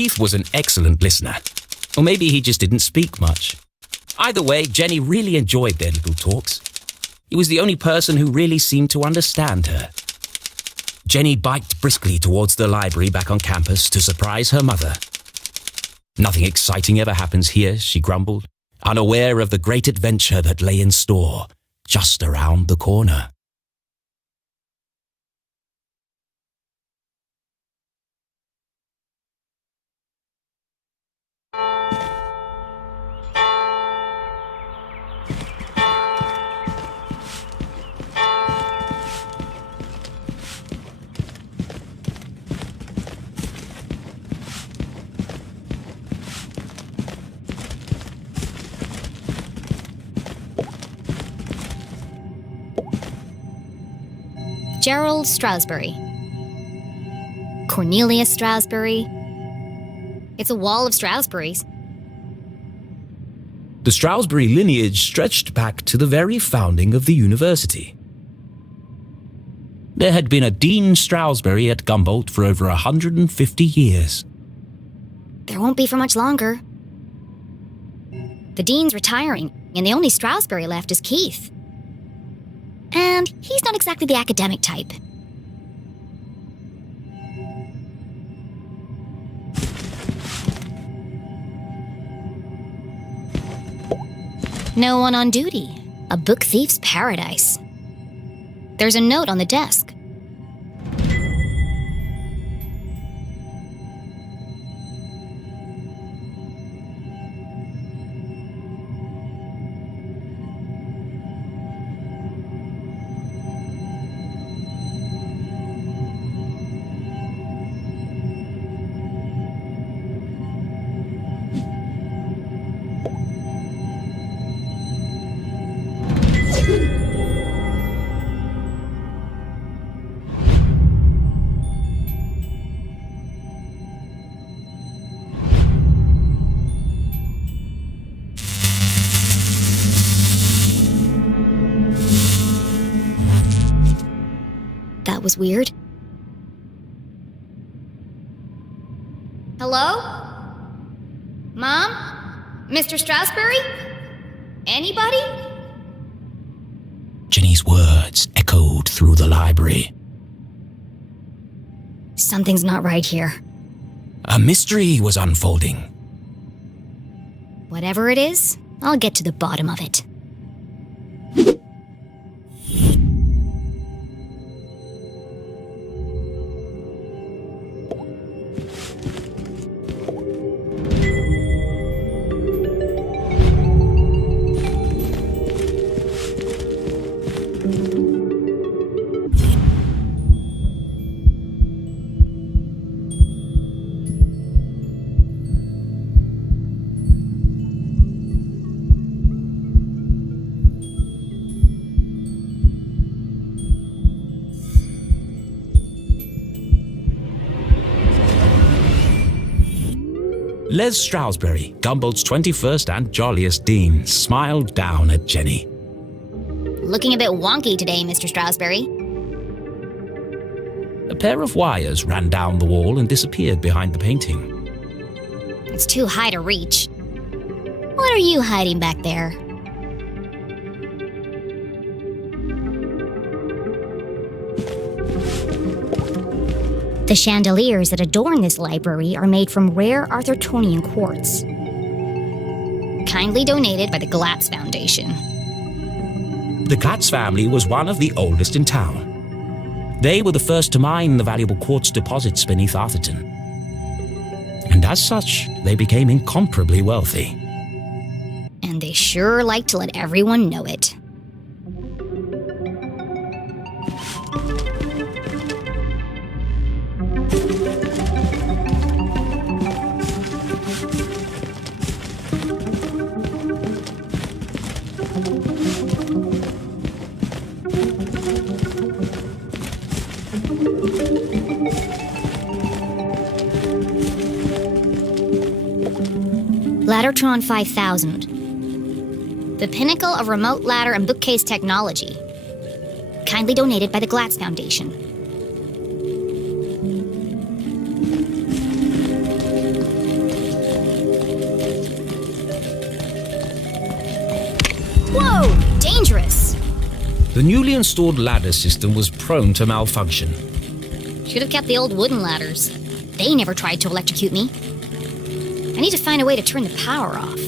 Keith was an excellent listener, or maybe he just didn't speak much. Either way, Jenny really enjoyed their little talks. He was the only person who really seemed to understand her. Jenny biked briskly towards the library back on campus to surprise her mother. Nothing exciting ever happens here, she grumbled, unaware of the great adventure that lay in store just around the corner. Gerald Strasberry. Cornelius Strasberry. It's a wall of Strasberries. The Strasberry lineage stretched back to the very founding of the university. There had been a Dean Strasberry at Gumboldt for over 150 years. There won't be for much longer. The dean's retiring, and the only Strasberry left is Keith. And he's not exactly the academic type. No one on duty. A book thief's paradise. There's a note on the desk. That was weird. Hello? Mom? Mr. Strasberry? Anybody? Jenny's words echoed through the library. Something's not right here. A mystery was unfolding. Whatever it is, I'll get to the bottom of it. Les Strasberry, Gumboldt's 21st and jolliest dean, smiled down at Jenny. Looking a bit wonky today, Mr. Strasberry. A pair of wires ran down the wall and disappeared behind the painting. It's too high to reach. What are you hiding back there? The chandeliers that adorn this library are made from rare Arthurtonian quartz. Kindly donated by the Glatz Foundation. The Glatz family was one of the oldest in town. They were the first to mine the valuable quartz deposits beneath Arthurton. And as such, they became incomparably wealthy. And they sure like to let everyone know it. Laddertron 5000. The pinnacle of remote ladder and bookcase technology. Kindly donated by the Glatz Foundation. Whoa! Dangerous! The newly installed ladder system was prone to malfunction. Should have kept the old wooden ladders. They never tried to electrocute me. I need to find a way to turn the power off.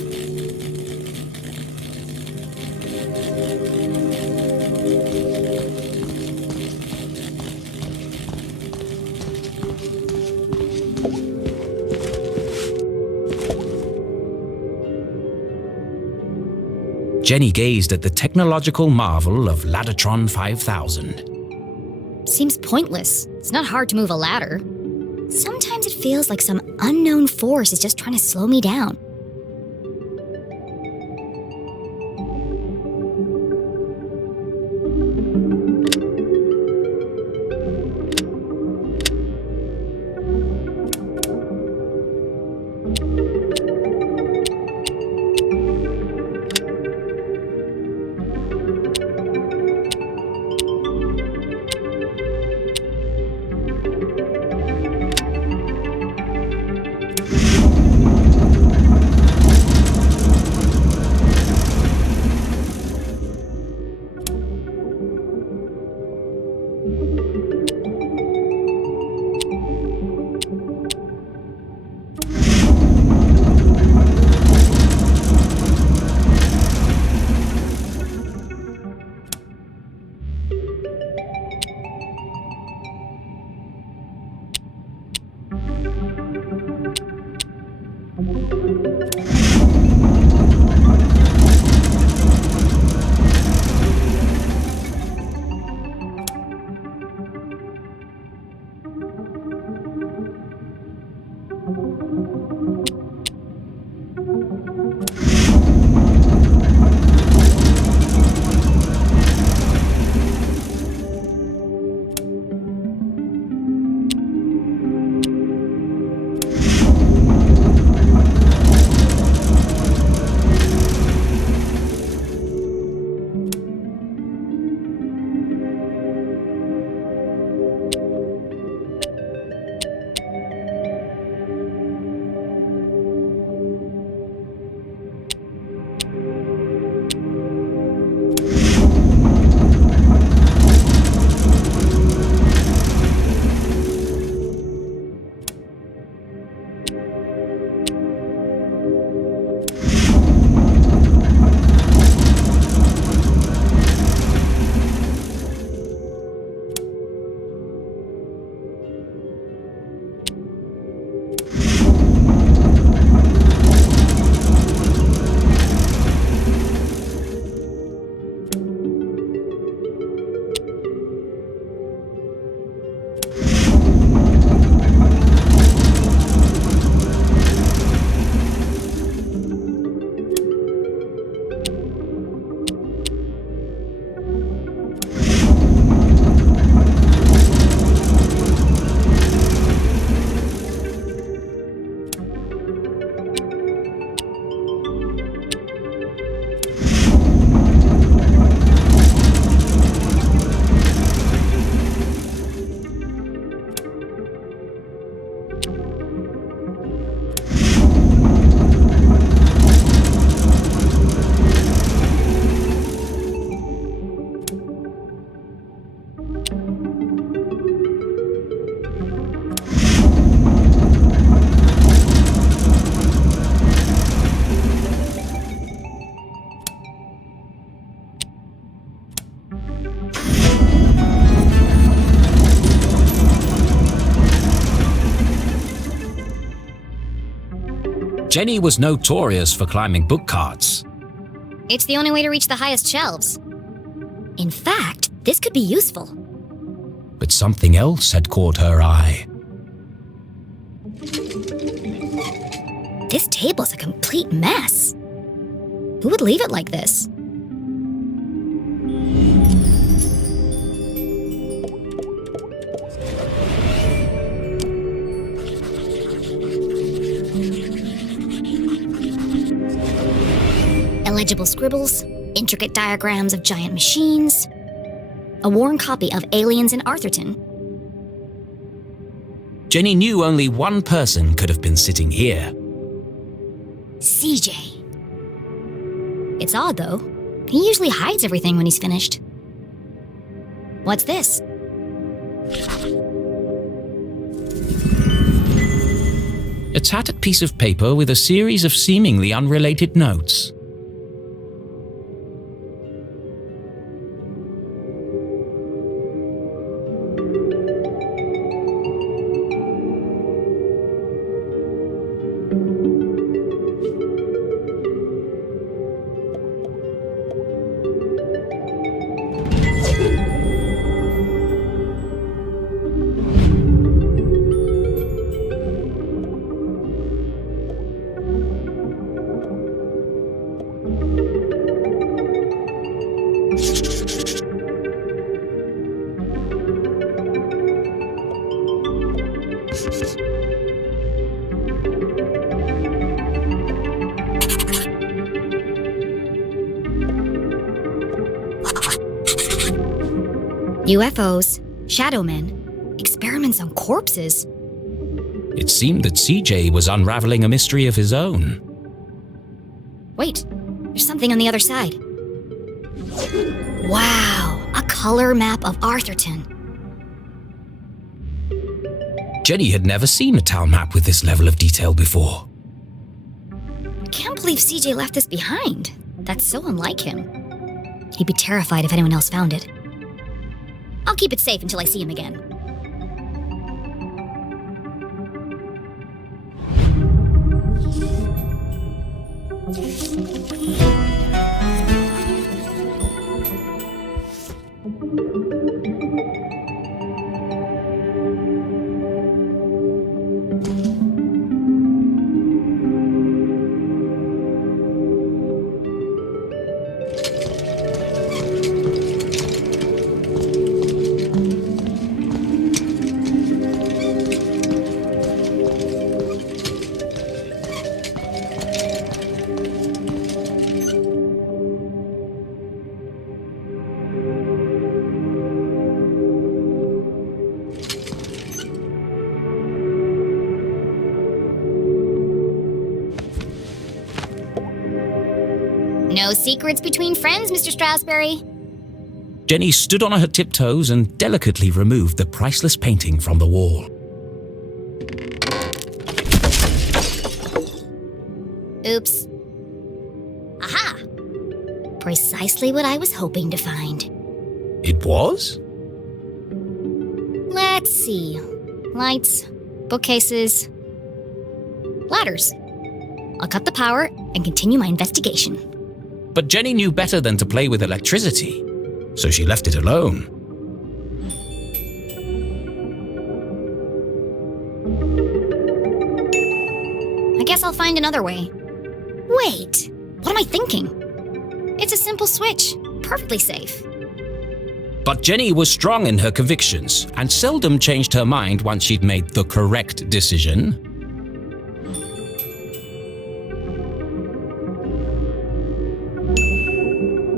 Jenny gazed at the technological marvel of Laddertron 5000. Seems pointless. It's not hard to move a ladder. Sometimes it feels like some unknown force is just trying to slow me down. Jenny was notorious for climbing book carts. It's the only way to reach the highest shelves. In fact, this could be useful. But something else had caught her eye. This table's a complete mess. Who would leave it like this? illegible scribbles, intricate diagrams of giant machines, a worn copy of Aliens in Arthurton. Jenny knew only one person could have been sitting here. CJ. It's odd, though. He usually hides everything when he's finished. What's this? A tattered piece of paper with a series of seemingly unrelated notes. UFOs, shadow men, experiments on corpses. It seemed that CJ was unraveling a mystery of his own. Wait, there's something on the other side. Wow, a color map of Arthurton. Jenny had never seen a town map with this level of detail before. Can't believe CJ left this behind. That's so unlike him. He'd be terrified if anyone else found it. I'll keep it safe until I see him again. No secrets between friends, Mr. Strasberry. Jenny stood on her tiptoes and delicately removed the priceless painting from the wall. Oops. Aha! Precisely what I was hoping to find. It was? Let's see. Lights, bookcases, ladders. I'll cut the power and continue my investigation. But Jenny knew better than to play with electricity, so she left it alone. I guess I'll find another way. Wait, what am I thinking? It's a simple switch, perfectly safe. But Jenny was strong in her convictions and seldom changed her mind once she'd made the correct decision.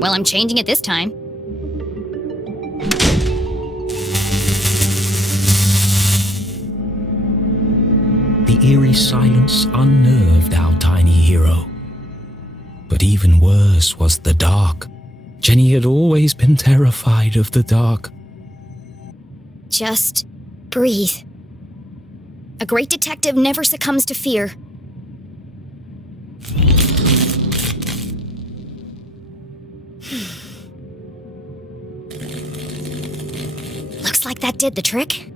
Well, I'm changing it this time. The eerie silence unnerved our tiny hero. But even worse was the dark. Jenny had always been terrified of the dark. Just breathe. A great detective never succumbs to fear. Looks like that did the trick.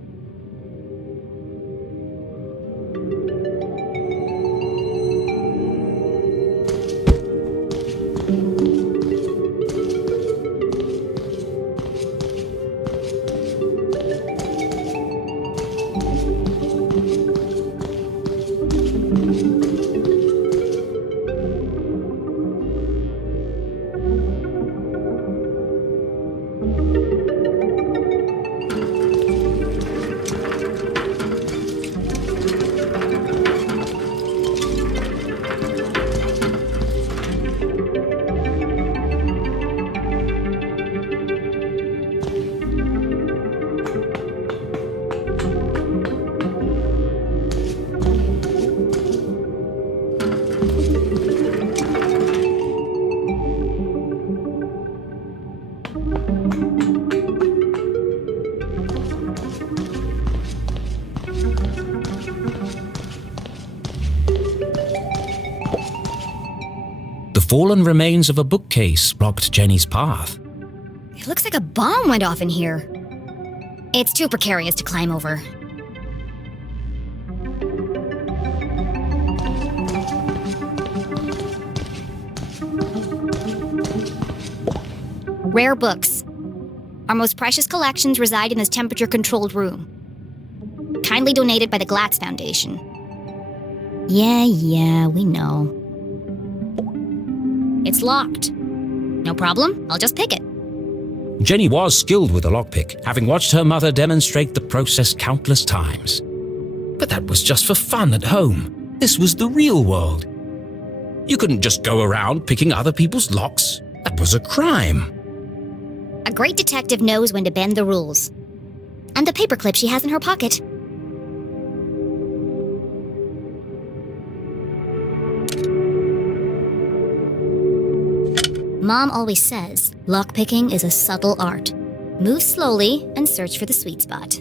fallen remains of a bookcase blocked Jenny's path. It looks like a bomb went off in here. It's too precarious to climb over. Rare books. Our most precious collections reside in this temperature-controlled room. Kindly donated by the Glatz Foundation. Yeah, we know. It's locked. No problem, I'll just pick it. Jenny was skilled with a lockpick, having watched her mother demonstrate the process countless times. But that was just for fun at home. This was the real world. You couldn't just go around picking other people's locks. That was a crime. A great detective knows when to bend the rules. And the paperclip she has in her pocket. Mom always says, lockpicking is a subtle art. Move slowly and search for the sweet spot.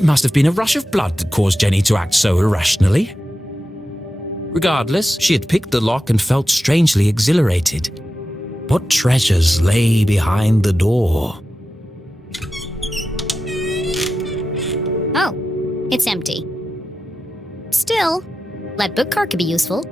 It must have been a rush of blood that caused Jenny to act so irrationally. Regardless, she had picked the lock and felt strangely exhilarated. What treasures lay behind the door? Oh, it's empty. Still, that book cart could be useful.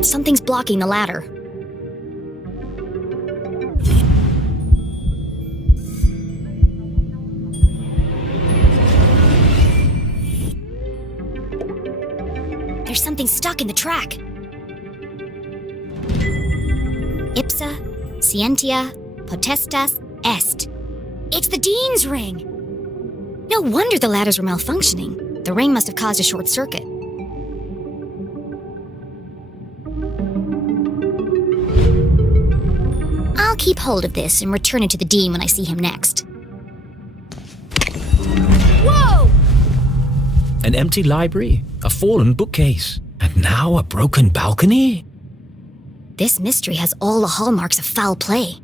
Something's blocking the ladder. There's something stuck in the track. Ipsa, scientia, potestas, est. It's the Dean's ring! No wonder the ladders were malfunctioning. The ring must have caused a short circuit. I'll keep hold of this and return it to the Dean when I see him next. Whoa! An empty library, a fallen bookcase, and now a broken balcony? This mystery has all the hallmarks of foul play.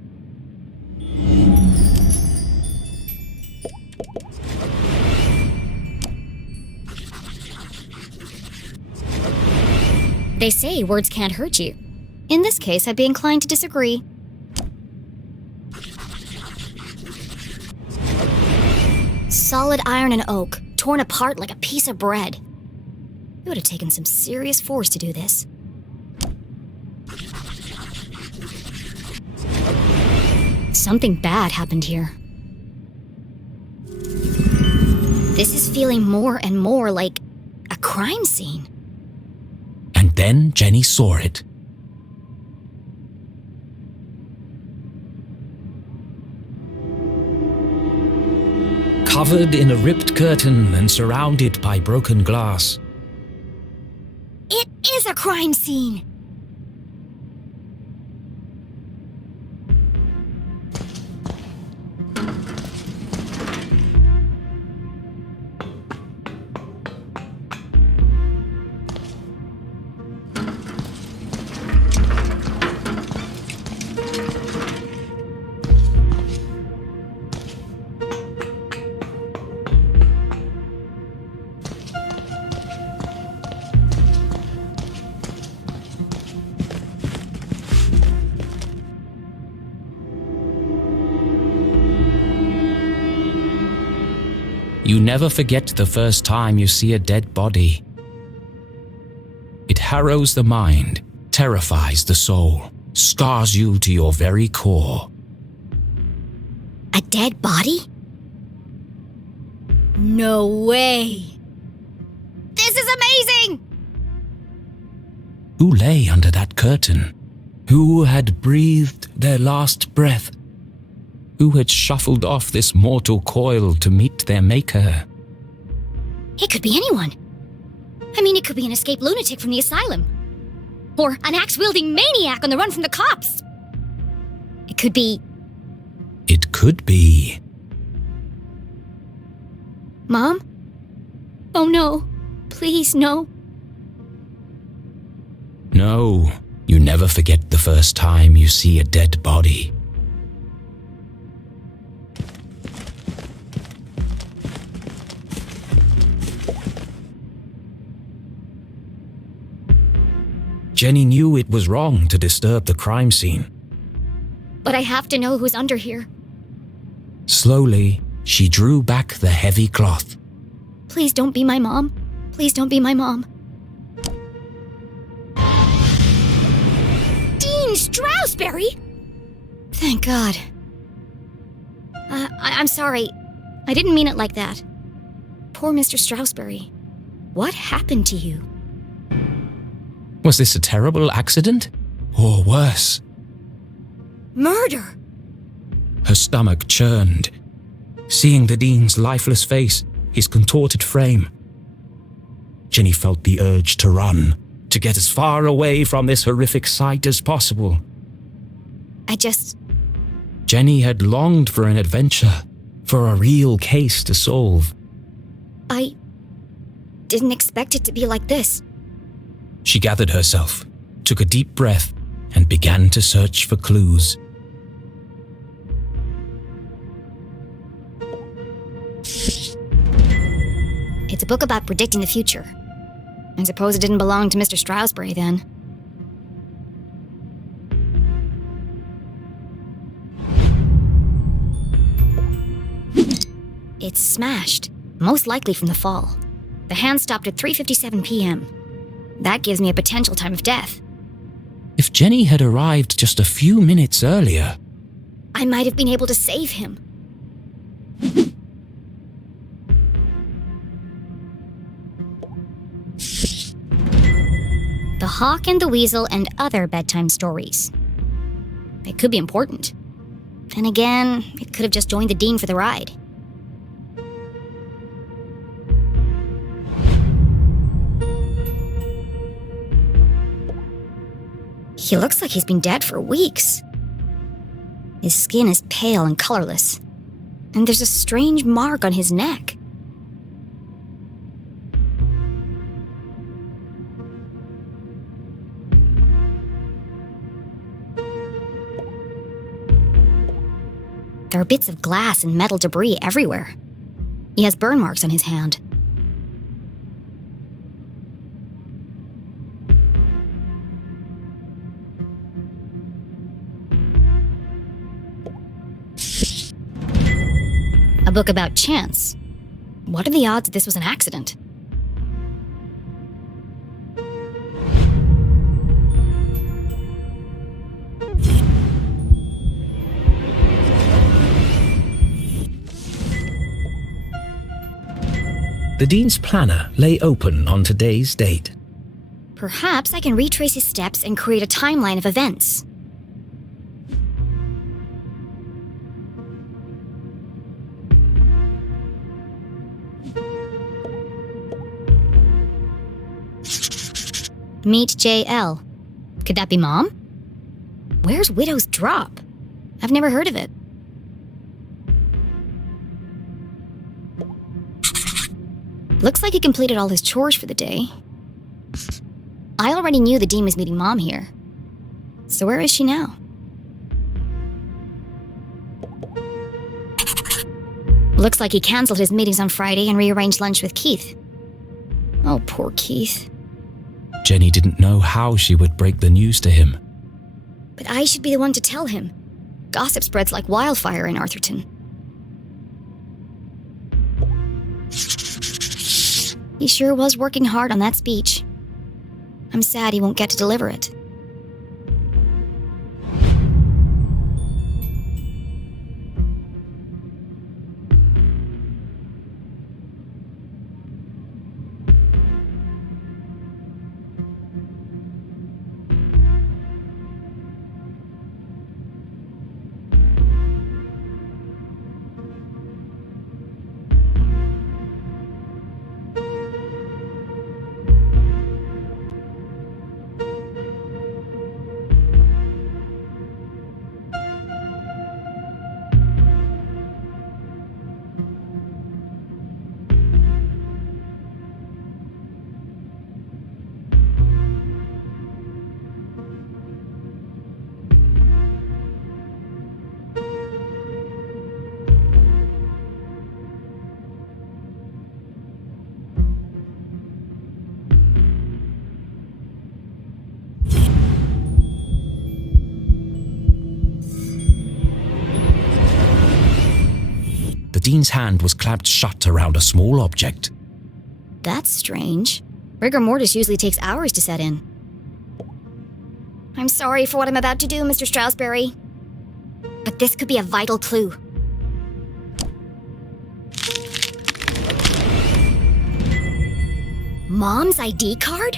They say words can't hurt you. In this case, I'd be inclined to disagree. Solid iron and oak, torn apart like a piece of bread. It would have taken some serious force to do this. Something bad happened here. This is feeling more and more like a crime scene. And then Jenny saw it. Covered in a ripped curtain and surrounded by broken glass. It is a crime scene! You never forget the first time you see a dead body. It harrows the mind, terrifies the soul, scars you to your very core. A dead body? No way! This is amazing! Who lay under that curtain? Who had breathed their last breath? Who had shuffled off this mortal coil to meet their maker? It could be anyone. I mean, it could be an escaped lunatic from the asylum. Or an axe-wielding maniac on the run from the cops. It could be... It could be... Mom? Oh no. Please, no. No, you never forget the first time you see a dead body. Jenny knew it was wrong to disturb the crime scene. But I have to know who's under here. Slowly, she drew back the heavy cloth. Please don't be my mom. Please don't be my mom. Dean Stroudsbury? Thank God. I'm sorry. I didn't mean it like that. Poor Mr. Stroudsbury. What happened to you? Was this a terrible accident? Or worse? Murder! Her stomach churned, seeing the Dean's lifeless face, his contorted frame. Jenny felt the urge to run, to get as far away from this horrific sight as possible. Jenny had longed for an adventure, for a real case to solve. I didn't expect it to be like this. She gathered herself, took a deep breath, and began to search for clues. It's a book about predicting the future. I suppose it didn't belong to Mr. Stroudsbury then. It's smashed, most likely from the fall. The hand stopped at 3:57 p.m. That gives me a potential time of death. If Jenny had arrived just a few minutes earlier, I might have been able to save him. The Hawk and the Weasel and Other Bedtime Stories. It could be important. Then again, it could have just joined the Dean for the ride. He looks like he's been dead for weeks. His skin is pale and colorless, and there's a strange mark on his neck. There are bits of glass and metal debris everywhere. He has burn marks on his hand. A book about chance. What are the odds that this was an accident? the Dean's planner lay open on today's date. Perhaps I can retrace his steps and create a timeline of events. Meet JL. Could that be Mom? Where's Widow's Drop? I've never heard of it. Looks like he completed all his chores for the day. I already knew the Dean was meeting Mom here. So where is she now? Looks like he canceled his meetings on Friday and rearranged lunch with Keith. Oh, poor Keith. Jenny didn't know how she would break the news to him. But I should be the one to tell him. Gossip spreads like wildfire in Arthurton. He sure was working hard on that speech. I'm sad he won't get to deliver it. The Dean's hand was clamped shut around a small object. That's strange. Rigor mortis usually takes hours to set in. I'm sorry for what I'm about to do, Mr. Stroudsbury. But this could be a vital clue. Mom's ID card?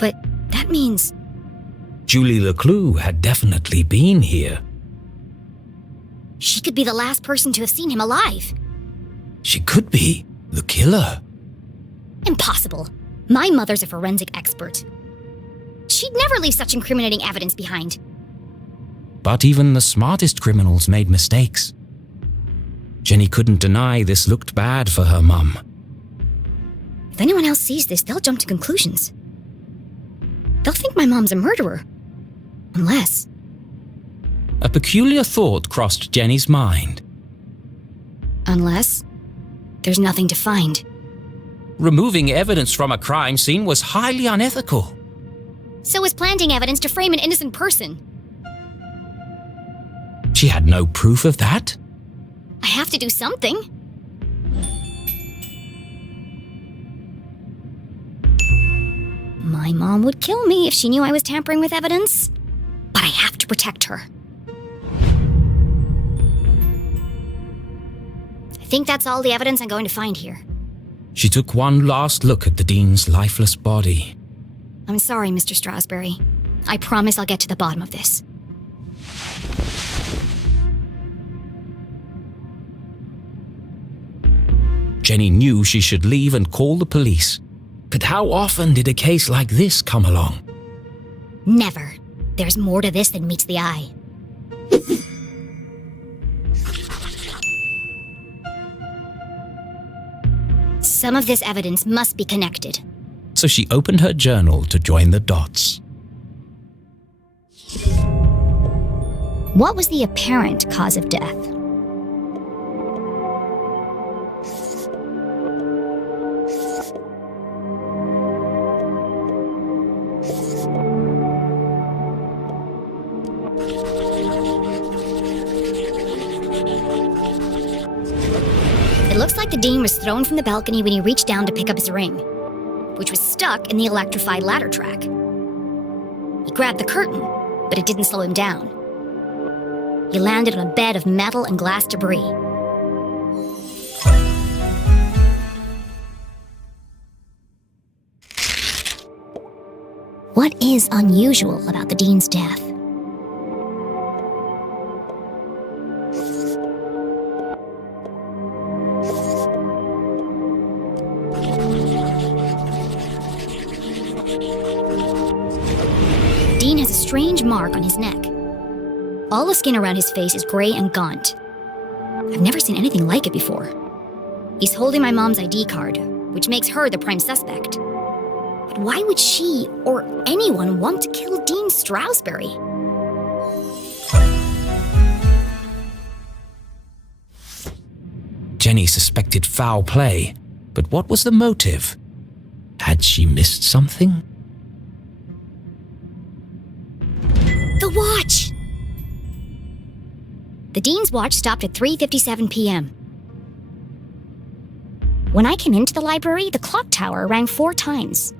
But that that means. Julie Leclue had definitely been here. She could be the last person to have seen him alive. She could be the killer. Impossible. My mother's a forensic expert. She'd never leave such incriminating evidence behind. But even the smartest criminals made mistakes. Jenny couldn't deny this looked bad for her mum. If anyone else sees this, they'll jump to conclusions. They'll think my mom's a murderer. Unless... A peculiar thought crossed Jenny's mind. Unless... there's nothing to find. Removing evidence from a crime scene was highly unethical. So was planting evidence to frame an innocent person. She had no proof of that. I have to do something. My mom would kill me if she knew I was tampering with evidence. But I have to protect her. I think that's all the evidence I'm going to find here. She took one last look at the Dean's lifeless body. I'm sorry, Mr. Strasberry. I promise I'll get to the bottom of this. Jenny knew she should leave and call the police. But how often did a case like this come along? Never. There's more to this than meets the eye. Some of this evidence must be connected. So she opened her journal to join the dots. What was the apparent cause of death? It looks like the Dean was thrown from the balcony when he reached down to pick up his ring, which was stuck in the electrified ladder track. He grabbed the curtain, but it didn't slow him down. He landed on a bed of metal and glass debris. What is unusual about the Dean's death? Dean has a strange mark on his neck. All the skin around his face is gray and gaunt. I've never seen anything like it before. He's holding my mom's ID card, which makes her the prime suspect. But why would she, or anyone, want to kill Dean Strasberry? Jenny suspected foul play, but what was the motive? Had she missed something? The watch! The Dean's watch stopped at 3:57 p.m. When I came into the library, the clock tower rang 4 times.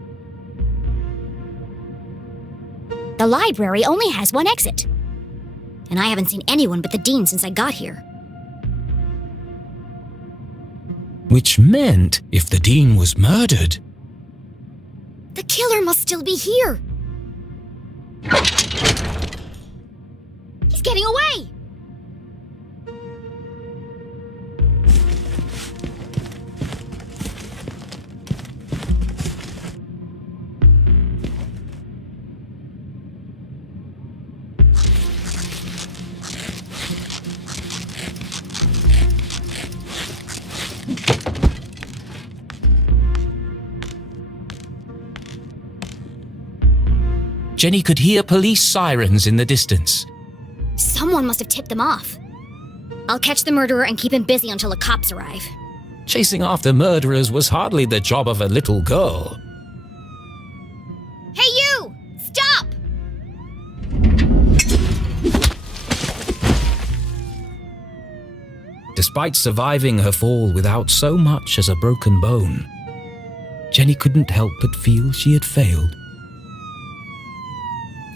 The library only has one exit. And I haven't seen anyone but the Dean since I got here. Which meant if the Dean was murdered... The killer must still be here. He's getting away! Jenny could hear police sirens in the distance. Someone must have tipped them off. I'll catch the murderer and keep him busy until the cops arrive. Chasing after murderers was hardly the job of a little girl. Hey you! Stop! Despite surviving her fall without so much as a broken bone, Jenny couldn't help but feel she had failed.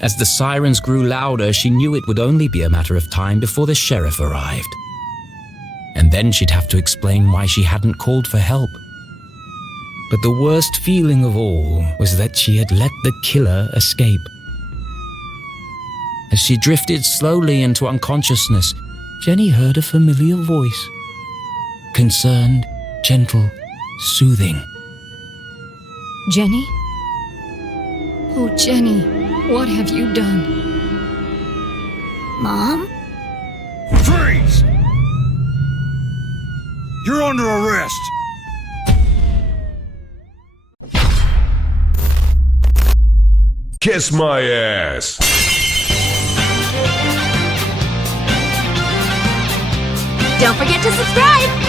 As the sirens grew louder, she knew it would only be a matter of time before the sheriff arrived. And then she'd have to explain why she hadn't called for help. But the worst feeling of all was that she had let the killer escape. As she drifted slowly into unconsciousness, Jenny heard a familiar voice. Concerned, gentle, soothing. Jenny? Oh, Jenny, what have you done? Mom? Freeze! You're under arrest! Kiss my ass! Don't forget to subscribe!